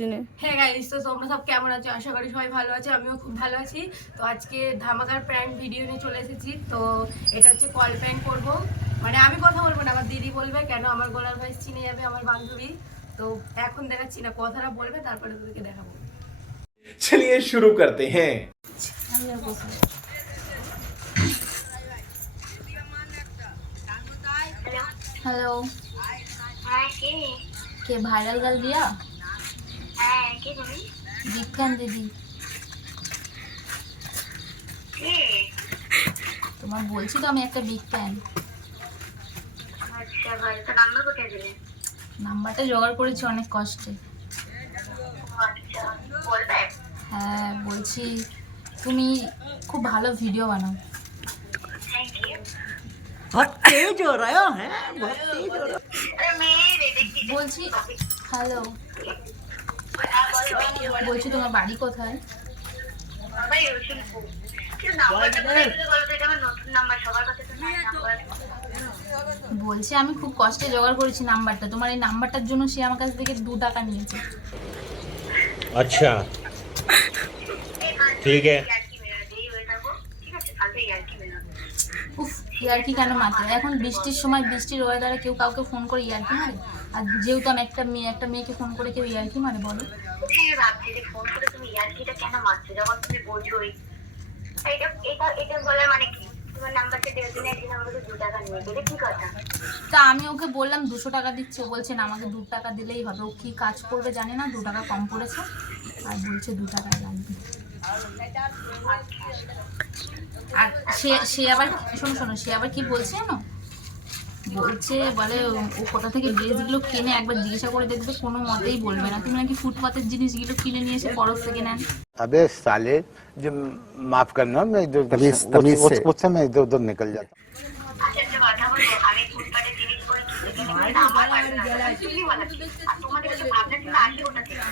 দিনে। হ্যাঁ গাইস, তো তোমরা সব কেমন আছো? আশা করি সবাই ভালো আছে, আমিও খুব ভালো আছি। তো আজকে ধামাকার প্র্যাঙ্ক ভিডিও নিয়ে চলে এসেছি। তো এটা হচ্ছে কল প্র্যাঙ্ক করব, মানে আমি কথা বলবো না, আমার দিদি বলবে। কেন, আমার গলার ভয়েস চিনে যাবে আমার বান্ধবী। তো এখন দেখাচ্ছি না, কথাটা বলবে তারপরে তোদেরকে দেখাবো। चलिए शुरू करते हैं। আমি আর বসে হ্যালো, কে ভাইরাল গাল দিয়া? বিজ্ঞান দিদি, তোমার বলছি তো আমি একটা বিগ ফ্যান। নাম্বারটা জোগাড় করেছি অনেক কষ্টে। হ্যাঁ বলছি, তুমি খুব ভালো ভিডিও বানাও। बहुत तेज हो रहा है बहुत तेज हो रहा বলছি হ্যালো, বলছি তোমার বাড়ি কোথায়? বলছি আমি খুব কষ্টে জোগাড় করেছি নাম্বারটা, তোমার এই নাম্বারটার জন্য সে আমার কাছ থেকে 2 টাকা নিয়েছে। अच्छा ठीक है। উফ, ইয়ার্কি কেন মাত্র? এখন বৃষ্টির সময়, বৃষ্টির ওয়েদারে কেউ কাউকে ফোন করে ইয়ার্কি মারে? আর যেহেতু আমি একটা মেয়েকে ফোন করে কেউ ইয়ার্কি মারে বলো? ফোন করে তুমি ইয়ার্কিটা কেন মারছো যখন তুমি বোঝোই এটা এটা এটা বলার মানে কি? তোমার নাম্বারটা দিয়ে দিন, একদিন আমাকে 2 টাকা নিয়ে গেলে কি কথা? তা আমি ওকে বললাম 200 টাকা দিচ্ছে, ও বলছে না আমাকে 2 টাকা দিলেই হবে। ও কি কাজ করবে জানে না, 2 টাকা কম পড়েছে আর বলছে 2 টাকায় লাগবে। আর সে আবার শোনো শোনো, সে আবার কি বলছে জানো? বলছে বলে ও কোথা থেকে ড্রেসগুলো কিনে একবার জিজ্ঞাসা করে দেখবে, কোনো মতেই বলবে না। তুমি নাকি ফুটপাতের জিনিসগুলো কিনে নিয়ে এসে পরশ থেকে নেন। अबे साले, जो माफ करना, मैं जो उससे मैं इधर उधर निकल जाता। আচ্ছা একটা কথা বলবো, আমি ফুটপাতে জিনিস করে কিনতে গেলে আমার বাড়ি না, তুমি বলো আর তোমাদের কাছে ভাবনা চিন্তা আসে কোথা থেকে?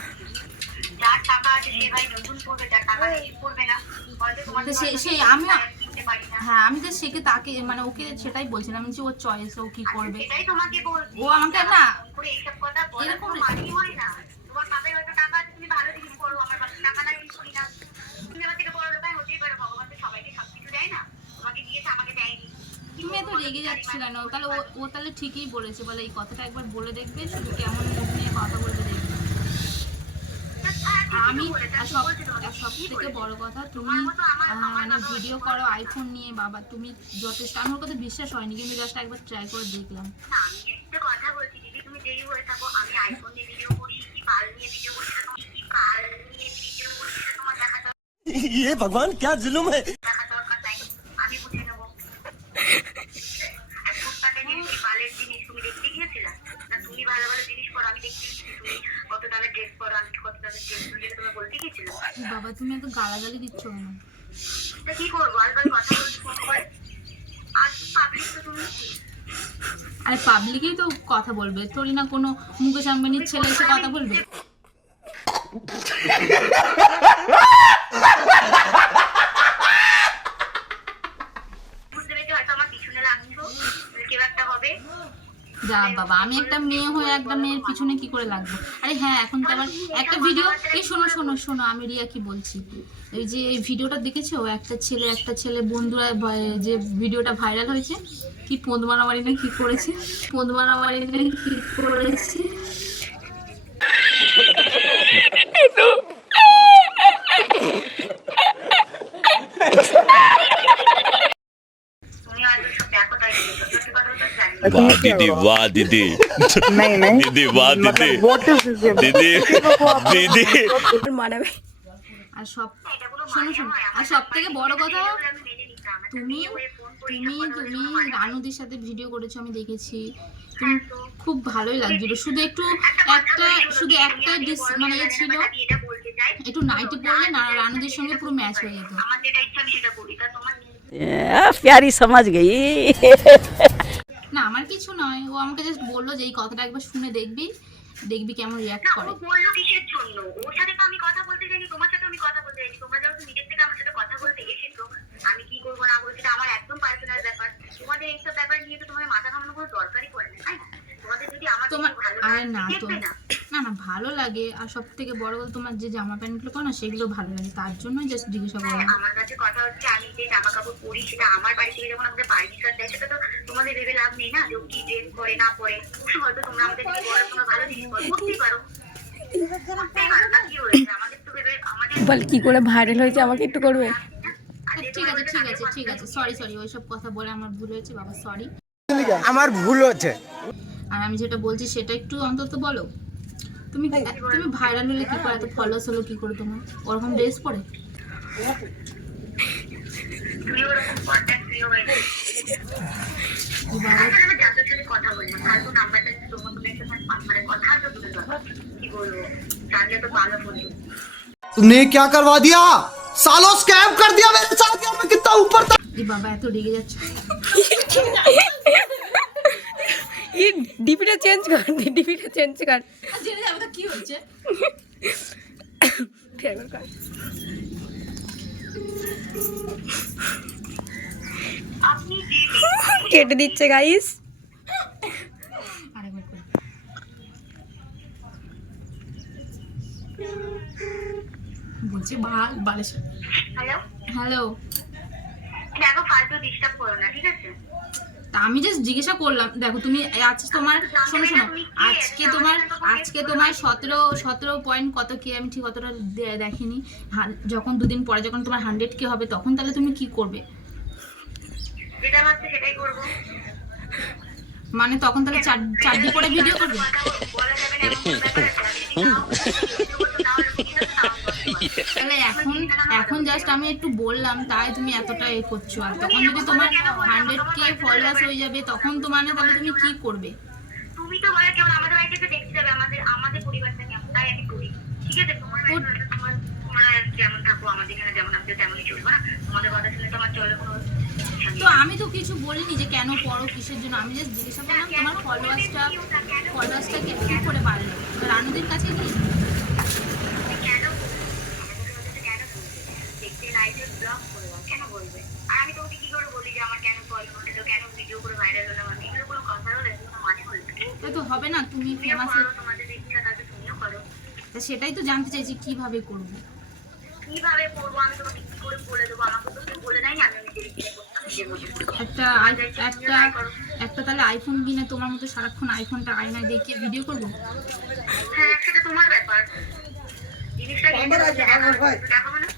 যার টাকা আছে সে ভাই নতুন পড়বে, যার টাকা নেই পড়বে না। হয়তো তোমাদের সেই আমি কিনতে পারি না। হ্যাঁ, আমি তো সেকে তাকে মানে ওকে সেটাই বলছিলাম যে ওর চয়েস, ও কি করবে। এটাই তোমাকে বলছি, ও আমাকে না করে এইসব কথা বলা এরকম কোনো মানেই হয় না। তোমার বাপের হয়তো টাকা আছে, তুমি ভালো জিনিস করো, আমার বাপের টাকা নাই, আমি করি না। তুমি আমার থেকে বড় লোক হতেই পারো, ভগবান তো সবাইকে সবকিছু দেয় না, তোমাকে দিয়েছে আমাকে দেয়নি। তুমি এত রেগে যাচ্ছ কেন? তাহলে ও তাহলে ঠিকই বলেছে, বলে এই কথাটা একবার বলে দেখবে, শুধু কেমন মুখ নিয়ে কথা বলতে দেখবে। আমি সব থেকে বড় কথা, তুমি মানে ভিডিও করো আইফোন নিয়ে, বাবা তুমি যথেষ্ট। আমার কথা বিশ্বাস হয়নি, কিন্তু জাস্ট একবার ট্রাই করে দেখলাম। না, আমি একটা কথা বলছি দিদি, তুমি যেই হয়ে থাকো, আমি আইফোন নিয়ে ভিডিও করি কি পাল নিয়ে ভিডিও করি, কি পাল নিয়ে ভিডিও করি তোমার দেখা দরকার ये भगवान क्या जुल्म है। নাই, আমি বুঝে নেবো। ফুটপাতে জিনিস, পালের জিনিস তুমি দেখতে গিয়েছিলা না? তুমি ভালো ভালো জিনিস করো, আমি দেখতে গেছি তুমি কত দামের ড্রেস পরো, আমি কত দামের ড্রেস পরি, যেটা তোমার বলতে গিয়েছিল। বাবা তুমি এত গালাগালি দিচ্ছ কেন? তা কি করবো, আলবাল কথা বলছি ফোন করে, আজ পাবলিক তো তুমি। আরে পাবলিকেই তো কথা বলবে, তোরই না কোনো মুকেশ আম্বানির ছেলে এসে কথা বলবে? বুঝতে পেরেছি, হয়তো আমার পিছনে লাগছো, কেউ একটা হবে। যা বাবা, আমি একটা মেয়ে হয়ে একটা মেয়ের পিছনে কি করে লাগবো? আরে হ্যাঁ, এখন তো আবার একটা ভিডিও, এই শোনো শোনো শোনো, আমি রিয়া কি বলছি, এই যে এই ভিডিওটা দেখেছো, একটা ছেলে বন্ধুরা যে ভিডিওটা ভাইরাল হয়েছে, কি পোঁদ মারামারি না কি করেছে, পোঁদ মারামারি না কি করেছে। তুমি হয়তো সব দেখো, তাই সত্যি কথা বলতে জানি। वाह दीदी वाह दीदी नहीं नहीं दीदी वाह दीदी दीदी दीदी মানাবে। আর শোনো শোনো, আর সব থেকে বড় কথা, তুমি তুমি রানুদির সাথে ভিডিও করেছো, আমি দেখেছি, তুমি খুব ভালোই লাগছিল। শুধু একটা মানে ইয়ে ছিল, একটু নাইটি পরলে না রানুদির সঙ্গে পুরো ম্যাচ হয়ে যেত। আমার যেটা ইচ্ছা আমি সেটা করি, তা তোমার प्यारी समझ गई। না আমার কিছু নয়, ও আমাকে জাস্ট বললো যে এই কথাটা একবার শুনে দেখবি কেমন রিয়াক্ট না, করে। ও বললো কিসের জন্য? ওর সাথে তো আমি কথা বলতে চাইনি, তোমার সাথে আমি কথা বলতে চাইনি। তোমরা যেহেতু নিজের থেকে আমার সাথে কথা বলতে এসেছো, আমি কি করবো না করবো সেটা আমার একদম পার্সোনাল ব্যাপার। তোমাদের এইসব ব্যাপার নিয়ে তো তোমাদের মাথা ঘামানোর কোনো দরকারই পড়ে না, তাই না? তোমাদের যদি আমার তোমার কিছু ভালো আরে লাগে, না তো দেখবে না? না না ভালো লাগে, আর সব থেকে বড় কথা তোমার যে জামা প্যান্টগুলো পরো না সেগুলো ভালো লাগে, তার জন্য জাস্ট জিজ্ঞাসা হ্যাঁ, করলাম। আমার কাছে কথা হচ্ছে আমি যে জামা কাপড় পরি সেটা আমার বাড়ি থেকে যখন আমাকে পারমিশন দেয় সেটা তো তোমাদের ভেবে লাভ নেই না যে ও কি ড্রেস পরে না পরে। হয়তো তোমরা আমাদের থেকে বড় কোনো ভালো জিনিস পরো, করতেই পারো, করতেই পারো না, কি হয়েছে? আমাদের তো ভেবে আমাদের বল কি করে ভাইরাল হয়েছে আমাকে একটু করবে? ঠিক আছে ঠিক আছে ঠিক আছে, সরি সরি, ওইসব কথা বলে আমার ভুল হয়েছে বাবা, সরি। আমার ভুল হচ্ছে। আর আমি যেটা বলছি সেটা একটু অন্তত বলো, তুমি তুমি ভাইরাল হলে কি করে, এত ফলোয়ার্স হলো কি করে তোমার, ওরকম ড্রেস পরে? তুমি ওরকম কন্ট্যাক্ট ফ্রি হয়ে যাবে। বাবা আমি যাদের সাথে কথা বলি না, ফালতু নাম্বারটা তোমার সাথে মানে কথা তো বলে দাও, কি বলবো, জানলে তো ভালো বলবো। तुमने ये क्या करवा दिया? सालों स्कैम कर दिया मेरे साथ यार, मैं कितना ऊपर था। এই বাবা এত রেগে যাচ্ছে। এই ডিপিটা চেঞ্জ কর, ডিপিটা চেঞ্জ কর। জেনে যাবে তো কি হচ্ছে। ফেরবার কর। আপনি যে কেটে দিচ্ছে গাইস। আরেকবার করে। বলছি বালিশ। হ্যালো, হ্যালো, দেখো ফালতু ডিস্টার্ব করো না, ঠিক আছে? তা আমি জাস্ট জিজ্ঞাসা করলাম, দেখো তুমি আজ তোমার শোনো শোনো, আজকে তোমার 17 পয়েন্ট কত কে, আমি ঠিক অতটা দেখিনি, যখন দুদিন পরে যখন তোমার 100 কে হবে তখন তাহলে তুমি কি করবে? যেটা ভাবছি সেটাই করবো। মানে তখন তাহলে চারটি করে ভিডিও করবে? বলা যাবে না এমন কোনো ব্যাপার আছে? তাহলে এখন জাস্ট আমি একটু বললাম তাই তুমি এতটা এ করছো, আর তখন যদি তোমার 100 কে ফলোয়ার্স হয়ে যাবে তখন তো মানে তাহলে তুমি কি করবে? তুমি তো বলে কেমন আমাদের বাড়িতে তো দেখতে যাবে, আমাদের পরিবারটা কেমন, তাই আমি করি, ঠিক আছে? তোমার তোমরা যেমন থাকো, আমাদের এখানে যেমন আছে তেমনই চলবো না, তোমাদের কথা শুনে তো আমার চলে কোনো ইচ্ছা নেই। তো আমি তো কিছু বলিনি যে কেন পড়ো কিসের জন্য, আমি জাস্ট জিজ্ঞাসা করলাম তোমার ফলোয়ার্সটা কি করে বাড়লো, রানুদের কাছে কি? কেন বলবে? কেন বলবে? দেখতে লাইভে ব্লগ করে দাও, কেন বলবে? আর আমি তোমাকে কি করে বলি যে আমার কেন ফলো করলো, কেন ভিডিও করে ভাইরাল হলো, মানে এগুলো কোনো কথা হলো, কোনো মানে হলো? তাই তো হবে না, তুমি তুমিও ফেমাস, করো, তোমাদের ইচ্ছা থাকে তুমিও করো। তা সেটাই তো জানতে চাইছি কিভাবে করবো। কিভাবে করবো আমি তোমাকে কি করে বলে দেবো? আমাকে তো কেউ বলে দেয়নি, আমি নিজের ইচ্ছে করতাম, নিজের মতো করতাম। একটা তাহলে আইফোন কিনে তোমার মতো সারাক্ষণ আইফোনটা আয়নায় দেখিয়ে ভিডিও করবো? হ্যাঁ, সেটা তোমার ব্যাপার। জিনিসটা দেখাবো না,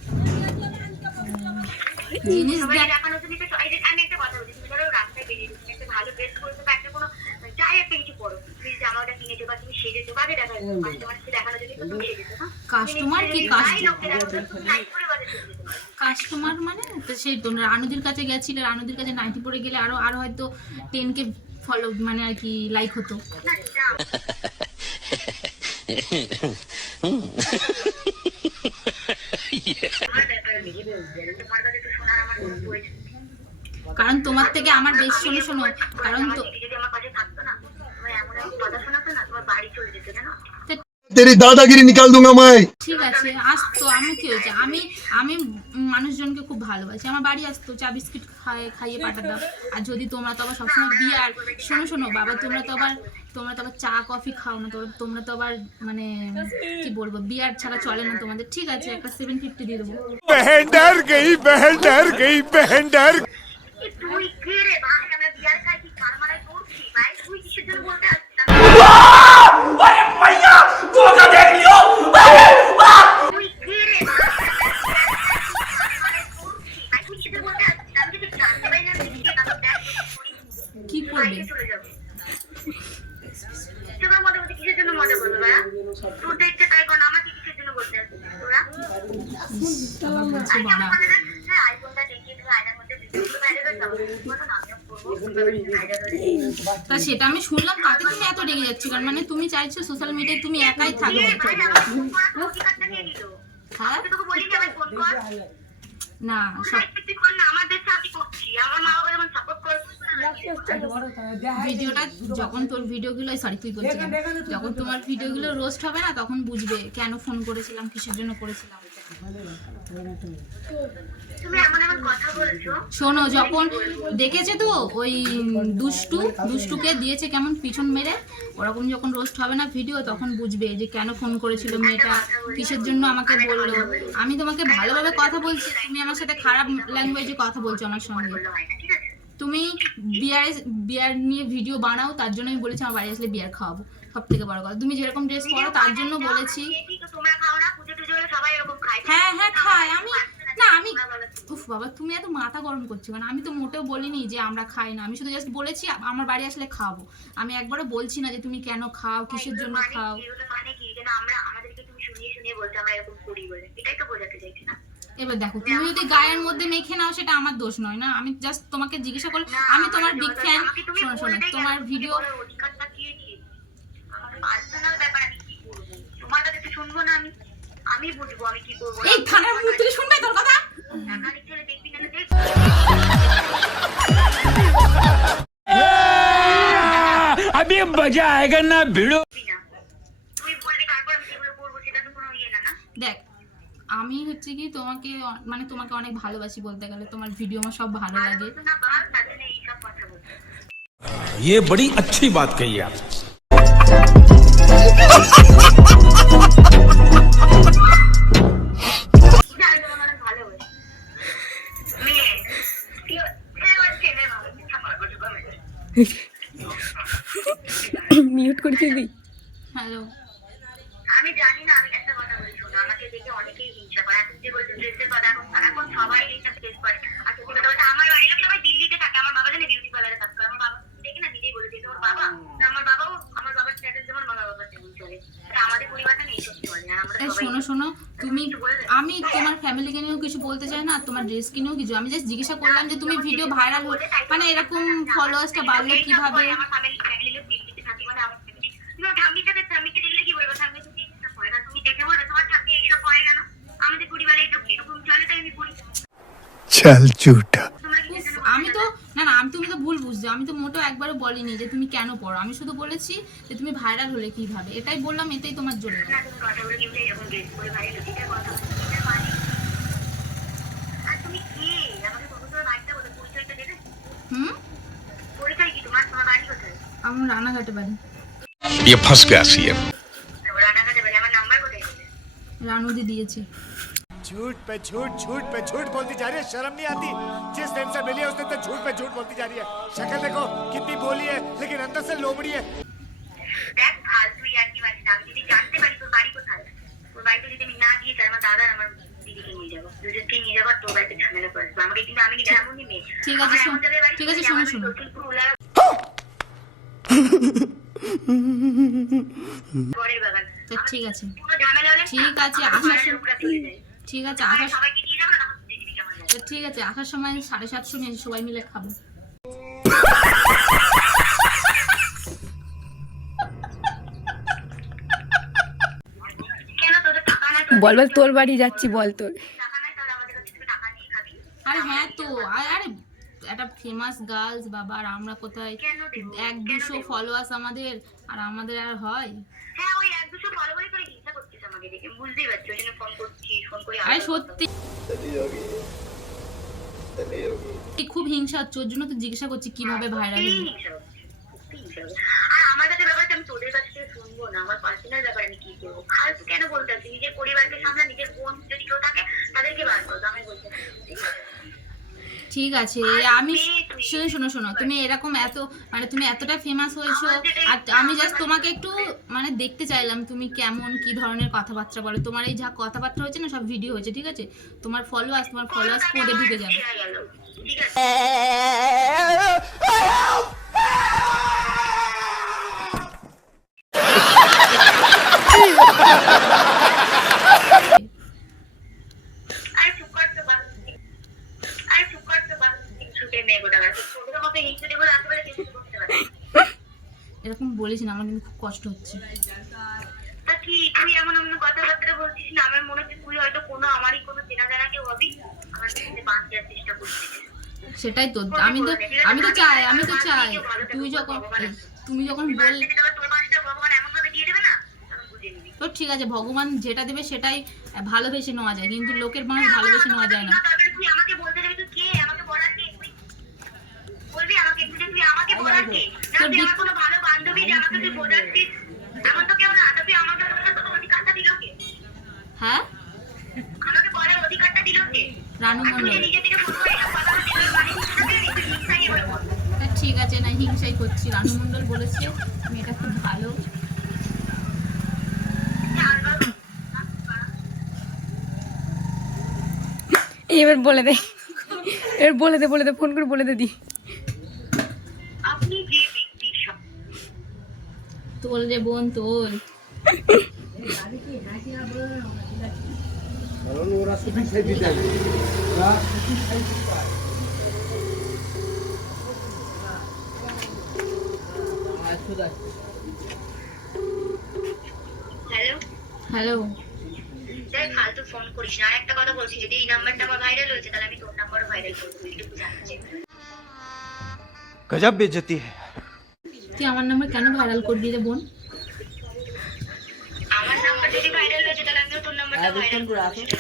জিনিস সবাই দেখ, দেখানো তুমি তো। এই যে আমি একটা কথা বলছি, তুমি ধরো রাস্তায় বেরিয়ে গেছো, একটা ভালো ড্রেস পরেছো বা একটা কোনো যাই একটা কিছু পরো, তুমি জামাটা কিনেছো বা তুমি সেজেছো, বাজে দেখা যাচ্ছে, কাস্টমারকে দেখানো যদি তো তুমি সেজেছো, হ্যাঁ? কাস্টমার কি যাই লোককে দেখানো তুমি লাইক করে বাজে সেজেছো। কাস্টমার মানে তো সেই তো রানুদির কাছে গেছিলে, রানুদির কাছে 90 পরে গেলে আরো হয়তো 10K ফলো মানে আর কি লাইক হতো। না, যাও। তোমার ব্যাপার, তোমার কাছে তো শোনার আমার কোনো প্রয়োজন নেই। কারণ তোমার থেকে আমার বেশ শোনো কারণ তো যদি আমার পাশে থাকতো না, তোমার এমন এমন কথা শোনাতো না, তোমার বাড়ি চলে যেত, জানো? तेरी दादागिरी निकाल दूंगा मैं। ঠিক আছে আসতো, আমি কি হয়েছে, আমি মানুষজনকে খুব ভালোবাসি, আমার বাড়ি আসতো, চা বিস্কিট খাইয়ে পাঠাতাম। আর যদি তোমরা তো আবার সবসময় বিয়ার শোনো বাবা, তোমরা তো আবার চা কফি খাও না, তোমরা তো আবার মানে কি বলবো, বিয়ার ছাড়া চলে না তোমাদের। ঠিক আছে একটা 750 দিয়ে দেবো। बहन डर गई, बहन डर गई, बहन डर। তুই কে রে ভাই? আমরা বিয়ার খাই কি কার মারাই করছি ভাই? তুই কিসের জন্য বলতে আসছিস? তুই কে রে ভাই? ভাই তুই কিসের বলতে আসছিস? আমি যদি জানতে পারি না তুই কে, তাহলে দেখ কি করবে? চলে যাবো। তোমরা মজা করতে কিসের জন্য মজা করবে ভাইয়া? তোর দেখতে তাই কোন আমাকে কিসের জন্য বলতে আসছিস তোরা? বলছে বাবা আইফোনটা দেখিয়ে তুমি আয়নার মধ্যে ভিডিও করে বাইরে যাও, বলো না আমি করবো ভাইরাল হলে। তা সেটা আমি শুনলাম, তাতে তুমি এত রেগে যাচ্ছ কারণ মানে তুমি চাইছো সোশ্যাল মিডিয়ায় তুমি একাই থাকবে। ভাই আমার ফোন করার অধিকারটা কে দিল? হ্যাঁ আমি তোকে বলিনি আমায় ফোন কর। না সব তুই কর না, আমাদের সাথে করছি, আমার মা বাবা যেমন সাপোর্ট করছে। ভিডিওটা যখন তোর ভিডিওগুলো সরি তুই বলছিস যখন তোমার ভিডিওগুলো রোস্ট হবে না তখন বুঝবে কেন ফোন করেছিলাম, কিসের জন্য করেছিলাম। তুমি এমন এমন কথা বলছো। শোনো, যখন দেখেছে তো ওই দুষ্টুকে দিয়েছে কেমন পিছন মেরে, ওরকম যখন রোস্ট হবে না ভিডিও তখন বুঝবে যে কেন ফোন করেছিল মেয়েটা, কিসের জন্য আমাকে বললো। আমি তোমাকে ভালোভাবে কথা বলছি, তুমি আমার সাথে খারাপ ল্যাঙ্গুয়েজে কথা বলছো আমার সঙ্গে। তুমি বিয়ার নিয়ে ভিডিও বানাও, তার জন্য আমি বলেছি আমার বাড়ি আসলে বিয়ার খাওয়াবো। সব থেকে বড় কথা, তুমি যেরকম ড্রেস পরো তার জন্য বলেছি। তোমরা খাও না, পুজো টুজো হলে সবাই এরকম খায়। হ্যাঁ হ্যাঁ খাই আমি, না আমি উফ বাবা তুমি এত মাথা গরম করছো কেন? আমি তো মোটেও বলিনি যে আমরা খাই না, আমি শুধু জাস্ট বলেছি আমার বাড়ি আসলে খাবো। আমি একবারও বলছি না যে তুমি কেন খাও, কিসের জন্য খাও। মানে কি যেন আমরা আমাদেরকে তুমি শুনিয়ে শুনিয়ে বলছো আমরা এরকম করি বলে, এটাই তো বোঝাতে চাইছি না। এবার দেখো, তুমি যদি গায়ের মধ্যে মেখে নাও সেটা আমার দোষ নয় না। আমি জাস্ট তোমাকে জিজ্ঞাসা করলাম, আমি তোমার বিগ ফ্যান। শোনো শোনো, তোমার ভিডিও অধিকারটা কে দিয়েছে? আমার পার্সোনাল ব্যাপার, আমি কি করবো তোমার কাছে তো শুনবো না। আমি বুঝবো আমি কি করবো। এই থানার মুখ থেকে শুনবে তোর কথা? টাকার ছেলে দেখবি না দেখ। अभी मजा आएगा ना भिड़ो। তুই বলবি তারপর আমি যেগুলো করবো সেটা তো কোনো ইয়ে না না। দেখ আমি হচ্ছে কি তোমাকে মানে তোমাকে অনেক ভালোবাসি বলতে গেলে, তোমার ভিডিও আমার সব ভালো লাগে। না বাল তাতে নেই এইসব কথা বলতে। ये बड़ी अच्छी बात कही आप। মিউট করেছি দি। হ্যালো, আমি জানি না, আমি একটা কথা বলি শোনো, আমাকে দেখে অনেকেই হিংসা করে। এখন যে বলছে ড্রেসের কথা, এখন সবাই এইসব ফেস করে। আর সত্যি কথা বলতে আমার বাড়ির লোক সবাই দিল্লিতে থাকে, আমার বাবা জানে বিউটি পার্লারে কাজ করে। আমার বাবা দেখে না নিজেই বলেছে এটা ওর বাবা না, আমার বাবাও আমার বাবার স্ট্যাটাস যেমন আমার বাবার তেমন চলে। আমাদের পরিবারটা নেই সত্যি বলে, আর আমরা সবাই শোনো শোনো তুমি, আমি তোমার ফ্যামিলিকে নিয়েও কিছু বলতে চাই না, আর তোমার ড্রেস কিনেও কিছু। আমি জাস্ট জিজ্ঞাসা করলাম যে তুমি ভিডিও ভাইরাল হলে মানে এরকম ফলোয়ার্সটা বাড়লো কিভাবে। আমার ফ্যামিলি লোক দিল্লিতে থাকে, মানে আমার ফ্যামিলি তুমি ঠাম্মিকে দেখলে কি বলবো? ঠাম্মি তো দিল্লিতে পড়ে না, তুমি দেখে বলো তোমার ঠাম্মি এইসব করে কেন? আমাদের পরিবারে এরকম চলে তাই আমি বলি। चल झूठा। তোমরা কি আমি তো না না তুমি তো ভুল বুঝছো, আমি তো মোটেও একবারও বলিনি যে তুমি কেন পড়ো। আমি শুধু বলেছি যে তুমি ভাইরাল হলে কিভাবে, এটাই বললাম, এটাই তোমার জন্য। না তুমি কথা বলে কিন্তু এরকম ড্রেস করে ভাই এটা কথা এটা মানে। আর তুমি কে? আমাকে তোমার বাড়িটা বলো, পরিচয়টা দেবে? পরিচয় কি তোমার? তোমার বাড়ি কোথায়? আমার রানাঘাটে বাড়ি। ये फंस गया सीएम। রানাঘাটে বাড়ি। আমার নাম্বার কোথায় দেবে? রানুদি দিয়েছে। झूठ पे झूठ बोलती जा रही है, शर्म नहीं आती? जिस दिन से मिली है उस दिन से झूठ बोलती जा रही है। शक्ल देखो कितनी बोली है लेकिन अंदर से लोमड़ी है। দেখ ফালতু ইয়ার্কি মারিস না। আমি যদি জানতে পারি তোর বাড়ি কোথায়, তোর বাড়িতে যদি আমি না গিয়ে আমার দাদা আর আমার দিদিকে নিয়ে যাবো, দুজনকে নিয়ে যাবো, তোর বাড়িতে ঝামেলা করে আসবো। আমাকে কিন্তু আমি কিন্তু এমনই মেয়ে। ঠিক আছে ঠিক আছে, শোনো শোনো ঘরের বাগান ঠিক আছে পুরো ঝামেলা হলে ঠিক আছে, আসার সময় ঠিক আছে আসার সবাইকে দিয়ে যাবো না, দিদি কেমন লাগে? ঠিক আছে আসার সময় 750 নিয়ে সবাই মিলে খাবো। কেন তোদের টাকা নাই? বল বল তোর বাড়ি যাচ্ছি, বল তোর। টাকা নাই তাহলে আমাদের কাছ থেকে টাকা নিয়ে খাবি? আরে হ্যাঁ তো আরে একটা ফেমাস গার্লস বাবা, আর আমরা কোথায় 1-200 ফলোয়ার্স আমাদের, আর আমাদের আর হয়? হ্যাঁ ওই 1-200 ফলো করে করে হিংসা করছিস আমাকে দেখে, বুঝতেই পারছি। ওই জন্য ফোন করছি, ফোন করে আরে সত্যি খুব হিংসা হচ্ছে, ওর জন্য তো জিজ্ঞাসা করছি কিভাবে ভাইরাল হলো। আর আমার কাছে ব্যাপারটা আমি তোদের কাছ থেকে শুনবো না, আমার পার্সোনাল ব্যাপার আমি কি করবো? ফালতু কেন বলতে আছি? নিজের পরিবারকে সামলা, নিজের বোন যদি কেউ থাকে তাদেরকে বার করবো, আমি বলতে ঠিক আছে আমি শোনো শোনো, তুমি এরকম এত মানে তুমি এতটা ফেমাস হয়েছো, আর আমি জাস্ট তোমাকে একটু মানে দেখতে চাইলাম তুমি কেমন কি ধরনের কথাবার্তা বলো। তোমার এই যা কথাবার্তা হয়েছে না সব ভিডিও হয়েছে, ঠিক আছে? তোমার ফলোয়ার্স কোডে ঢুকে যাবে। ঠিক আছে এরকম বলিস না, আমার কিন্তু খুব কষ্ট হচ্ছে। তা কি তুই এমন এমন কথাবার্তা বলছিস না, আমার মনে হচ্ছে তুই হয়তো কোনো আমারই কোনো চেনা জানা কেউ হবি। আমার করছি। সেটাই তো, আমি তো চাই তুমি যখন বল তোর পাশটা ভগবান এমন ভাবে দিয়ে দেবে না, তখন বুঝে নিবি। তো ঠিক আছে, ভগবান যেটা দেবে সেটাই ভালোবেসে নেওয়া যায়, কিন্তু লোকের মানুষ ভালোবেসে নেওয়া যায় না। তুই আমাকে বলতে দেবে, তুই কে আমাকে বলার কে? তুই বলবি আমাকে, তুই আমাকে বলার কে? না তুই আমার কোনো ভালো বান্ধবী যে আমাকে তুই বোঝাচ্ছিস, এমন তো কেউ না। তুই আমাকে বলার তোর অধিকারটা দিল কে? হ্যাঁ, আমাকে বলার অধিকারটা দিল কে? রানু তুই মণ্ডল। নিজে থেকে বলবো এটা কথা বলতে পারিস না, তুই হিংসাই এবার বল। তা ঠিক আছে, না হিংসাই করছি, রানু মণ্ডল বলেছে মেয়েটা খুব ভালো। এবার বলে দে, এবার বলে দে ফোন করে বলে দে দি। আপনি যে ব্যক্তির তোল রে বোন তোল। হ্যালো, হ্যালো, দেখ ফালতু ফোন করিস না। আর একটা কথা বলছি, যদি এই নাম্বারটা আমার ভাইরাল হয়েছে তাহলে আমি তোর নাম্বারও ভাইরাল করে দেবো, একটু জানতে। गजब बेइज्जती है। তুই আমার নাম্বার কেন ভাইরাল করবি রে বোন? আমার নাম্বার যদি ভাইরাল হয়েছে তাহলে আমিও তোর নাম্বারটা ভাইরাল করে দেবো।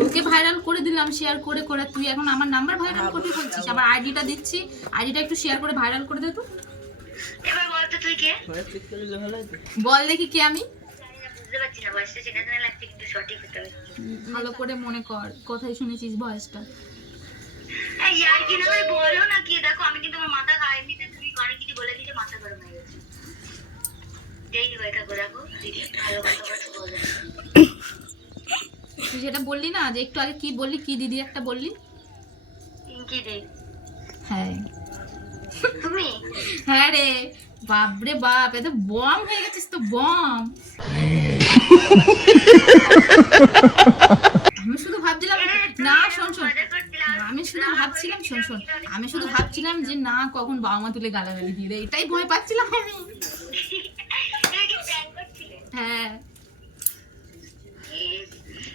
তোকে ভাইরাল করে দিলাম শেয়ার করে করে, তুই এখন আমার নাম্বার ভাইরাল করবি বলছিস? আবার আইডিটা দিচ্ছি, আইডিটা একটু শেয়ার করে ভাইরাল করে দে তো। এবার বল তো তুই কে? বল দেখি কে আমি। বুঝতে পারছি না, ভয়েসটা চেনা চেনা লাগছে, কিন্তু সঠিক হতে হবে। ভালো করে মনে কর, কোথায় শুনেছিস ভয়েসটা? এই ইয়ার কি না ভাই, বলো না কি? দেখো আমি কিন্তু আমার মাথা খাই, এমনিতে তুমি অনেক কিছু বলে দিলে মাথা গরম হয়ে গেছে। যেই হয়ে থাকো দেখো দিদি, ভালো কথা বলো। তুই যেটা বললি না, যে একটু আগে কি বললি, কি দিদি একটা বললি? কি দি? হ্যাঁ তুমি? হ্যাঁ রে, বাপ রে বাপ, এত বম হয়ে গেছিস তো, বম। আমি শুধু ভাবছিলাম না, শোন আমি শুধু ভাবছিলাম, শোন আমি শুধু ভাবছিলাম যে না কখন বাবা মা তুলে গালাগালি দিয়ে দেয়, এটাই ভয় পাচ্ছিলাম আমি। তুমি কি প্র্যাঙ্ক করছিলে? হ্যাঁ,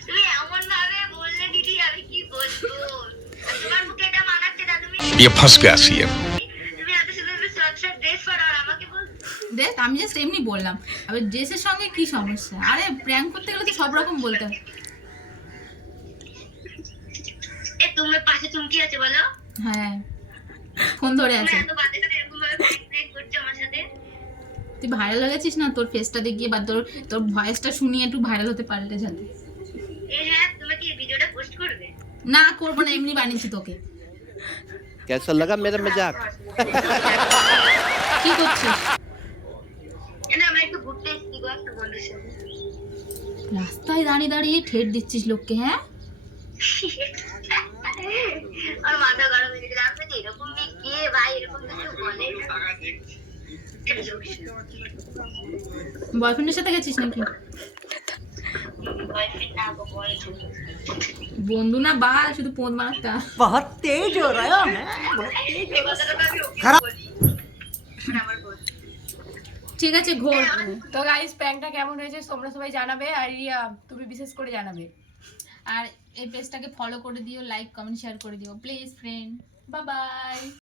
তুমি এমন ভাবে বললে দিদি, আমি কি বলবো? তোমার মুখে এটা মানাচ্ছে না। তুমি ये फंस गया सीएम। তুমি এত সুন্দর সুন্দর ড্রেস পরো আর আমাকে বল। দেখ আমি জাস্ট এমনি বললাম, আবার ড্রেসের সঙ্গে কি সমস্যা? আরে প্র্যাঙ্ক করতে গেলে তো সব রকম বলতে হয়। এ তোমার পাশে চুমকি আছে বলো? হ্যাঁ, ফোন ধরে তুমি আছে। এত বাজে করে এরকম ভাবে প্র্যাঙ্ক করছো আমার সাথে? তুই ভাইরাল হয়ে গেছিস না, তোর ফেসটা দেখিয়ে বা তোর ভয়েসটা শুনিয়ে একটু ভাইরাল হতে পারলে যাতে। হ্যাঁ, তুমি কি ভিডিওটা পোস্ট করবে? না করবো না, এমনি বানিয়েছি তোকে। कैसा लगा मेरा मजाक? কি করছিস? না, আমরা একটু ঘুরতে এসেছি গো, একটু বন্ধুর সাথে। রাস্তায় দাঁড়িয়ে দাঁড়িয়ে ঠেট দিচ্ছিস লোককে? হ্যাঁ, আর মাথা গরম হয়ে গেছে। আমি এরকম কে ভাই এরকম কিছু বলে? বয়ফ্রেন্ডের সাথে গেছিস নাকি? বয়ফ্রেন্ড না গো, বয়ফ্রেন্ড। বন্ধু না বাল, শুধু পোঁত মারতা। बहुत तेज हो रहा है, बहुत तेज। এই কথাটা তো আমি ওকে বলি। আমার বল। ঠিক আছে, ঘোর। তো গাইস প্র্যাঙ্কটা কেমন হয়েছে তোমরা সবাই জানাবে, আর রিয়া তুমি বিশেষ করে জানাবে। আর এই পেজটাকে ফলো করে দিও, লাইক কমেন্ট শেয়ার করে দিও প্লিজ ফ্রেন্ড। Bye bye.